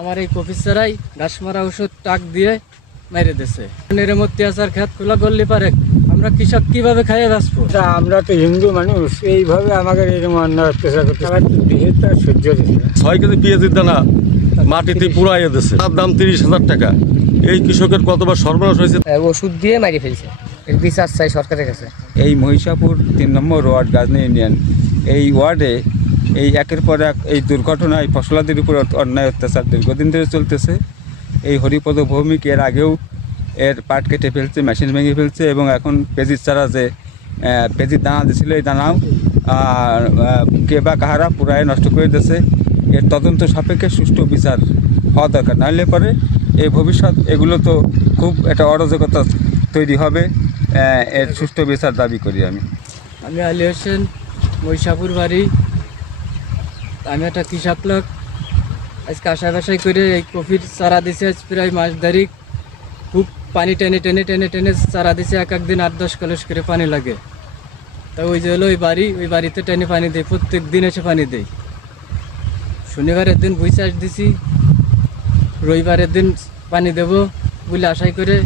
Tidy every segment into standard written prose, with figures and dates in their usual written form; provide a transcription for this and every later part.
আমার এই কফি ছাড়াই ঘাস মারা ওষুধ টাক দিয়ে মেরে দিছে। এর মধ্যে আসার খেত খোলা করলে পারে আমরা কৃষক কিভাবে খাইয়ে বাঁচবো? আমরা তো হিন্দু মানুষ, এইভাবে আমাদের এরকম অন্যায় অত্যাচার করতে আমার দেহে তো আর সহ্য হচ্ছে না। 6 কেজি পেঁয়াজের দানা মাটিতে পুরাইয়ে দিচ্ছে, তার দাম 30,000 টাকা। এই কৃষকের কতবার সর্বনাশ হয়েছে। ওষুধ দিয়ে মারি ফেলছে, এর বিচার চাই সরকারের কাছে। এই মহিষাপুর 3 নম্বর ওয়ার্ড গাজনী ইউনিয়ন, এই ওয়ার্ডে এই একের পর এক এই দুর্ঘটনায় ফসলাদের উপর অন্যায় অত্যাচার দীর্ঘদিন ধরে চলতেছে। এই হরিপদ ভৌমিক এর আগেও এর পাট কেটে ফেলছে, মেশিন ভেঙে ফেলছে এবং এখন পেঁজির চারা যে পেঁজির দানা দিয়েছিল এই দানাও কে বা কাহারা পুরায় নষ্ট করে দিয়েছে। এর তদন্ত সাপেক্ষে সুষ্ঠু বিচার হওয়া দরকার, নাহলে পরে এই ভবিষ্যৎ এগুলো তো খুব একটা অরাজকতা তৈরি হবে। এর সুষ্ঠু বিচার দাবি করি আমি আলী হোসেন, মহিষাপুর বাড়ি। আমি একটা কৃষক লোক। আজকে আশায় বাসায় করে এই কফির চারা দিছে আজ প্রায় মাস ধরে। খুব পানি টেনে টেনে টেনে টেনে চারা দিছে, এক একদিন 8-10 কলস করে পানি লাগে। তা ওই যে হলো ওই বাড়িতে টেনে পানি দেয়, প্রত্যেক দিন এসে পানি দেয়। শনিবারের দিন ভুই চাষ দিছি, রবিবারের দিন পানি দেবো বলে আশাই করে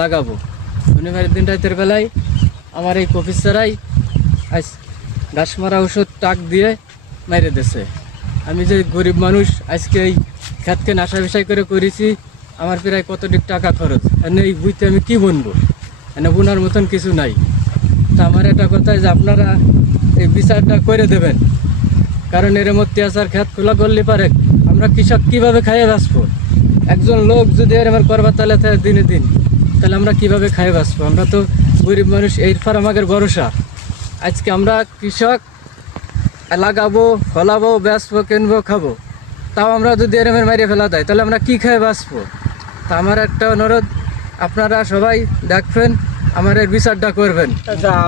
লাগাবো। শনিবারের দিন রাতের বেলায় আমার এই কফি ছাড়াই আজ ঘাস মারা ওষুধ টাক দিয়ে মেরে দিছে। আমি যে গরিব মানুষ, আজকে এই খেতকে নাশা বিষয় করে করেছি, আমার প্রায় কতটুক টাকা খরচ, এই বুঝতে আমি কি বুনবো? বোনার মতন কিছু নাই। তা আমার একটা কথা যে আপনারা এই বিচারটা করে দেবেন, কারণ এর মধ্যে আসার খেত খোলা করলে পারে আমরা কৃষক কিভাবে খাইয়ে বাঁচবো? একজন লোক যদি আমার করবার তাহলে দিনে দিন, তাহলে আমরা কিভাবে খাইয়ে বাঁচবো? আমরা তো গরিব মানুষ, এর পর আমাদের ভরসা। আজকে আমরা কৃষক, লাগাবো, ফলাবো, বেচবো, কিনবো, খাবো, তাও আমরা যদি এরমের মারিয়ে ফেলা দেয় তাহলে আমরা কি খেয়ে বাঁচবো? তা আমার একটা অনুরোধ, আপনারা সবাই দেখবেন, আমার এর বিচারটা করবেন।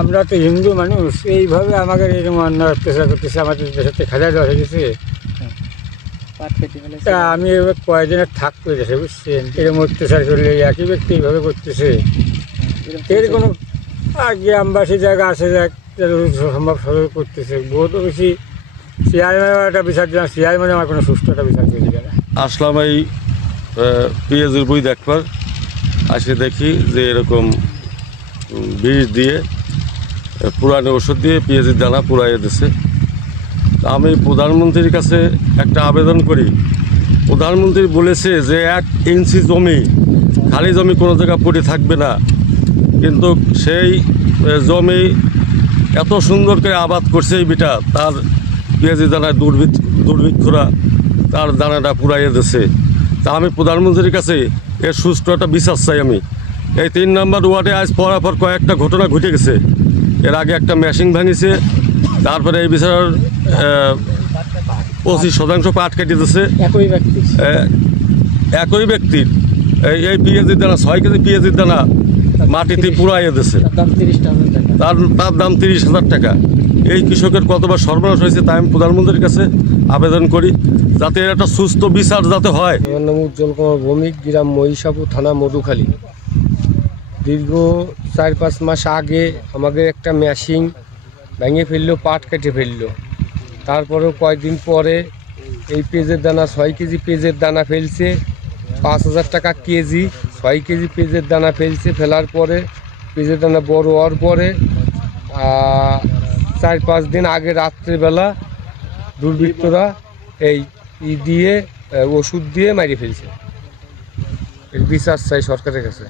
আমরা তো হিন্দু মানুষ, এইভাবে আমাদের এরকম অন্যায় অত্যাচার করতেছে, আমাদের দেশে খাজা দেওয়া হয়ে গেছে। তা আমি এবার কয়েকদিনের থাক করে গেছে, বুঝছেন? এরকম অত্যাচার করলে একই ব্যক্তি এইভাবে করতেছে। এর কোনো আর গ্রামবাসী জায়গা আছে, সম্ভব সদর করতেছে। বহুত বেশি চেয়ারম্যান একটা বিচার দিলাম, চেয়ারম্যান আমার কোনো সুষ্ঠু একটা বিচার করে দিবে না। আসলাম এই পেঁয়াজের বই দেখবার, আসে দেখি যে এরকম বীজ দিয়ে পুরানো ওষুধ দিয়ে পেঁয়াজের দানা পুরাইয়ে দিছে। আমি প্রধানমন্ত্রীর কাছে একটা আবেদন করি। প্রধানমন্ত্রী বলেছে যে 1 ইঞ্চি জমি, খালি জমি কোনো জায়গা পড়ে থাকবে না, কিন্তু সেই জমি এত সুন্দর করে আবাদ করছে এই বিটা, তার পেঁয়াজের দানায় দুর্ভিক্ষরা তার দানাটা পুরাইয়ে দিছে। তা আমি প্রধানমন্ত্রীর কাছে এর সুষ্ঠু একটা বিচার চাই। আমি এই 3 নম্বর ওয়ার্ডে আজ পরাপর কয়েকটা ঘটনা ঘটে গেছে। এর আগে একটা মেশিন ভাঙিছে, তারপরে এই বিচার 25% পাট কেটে দিচ্ছে একই ব্যক্তির। এই পেঁয়াজের দানা 6 কেজি পেঁয়াজের দানা মাটিতে পুরাইয়ে দিচ্ছে, তার দাম 30,000 টাকা। এই কৃষকের কতবার সর্বনাশ হয়েছে, তাই আমি প্রধানমন্ত্রীর কাছে আবেদন করি যাতে এর একটা সুস্থ বিচার যাতে হয়। আমার নাম উজ্জ্বল কুমার ভৌমিক, গ্রাম মহিষাপুর, থানা মধুখালী। দীর্ঘ 4-5 মাস আগে আমাদের একটা মেশিন ভেঙে ফেললো, পাট কেটে ফেললো। তারপরেও কয়েকদিন পরে এই পেঁয়াজের দানা 6 কেজি পেঁয়াজের দানা ফেলছে, 5,000 টাকা কেজি। 6 কেজি পেঁয়াজের দানা ফেলছে, ফেলার পরে পেঁয়াজের দানা বড় হওয়ার পরে 4-5 দিন আগে রাত্রিবেলা দুর্বৃত্তরা এই দিয়ে ওষুধ দিয়ে মারিয়ে ফেলছে। এর বিচার চাই সরকারের কাছে।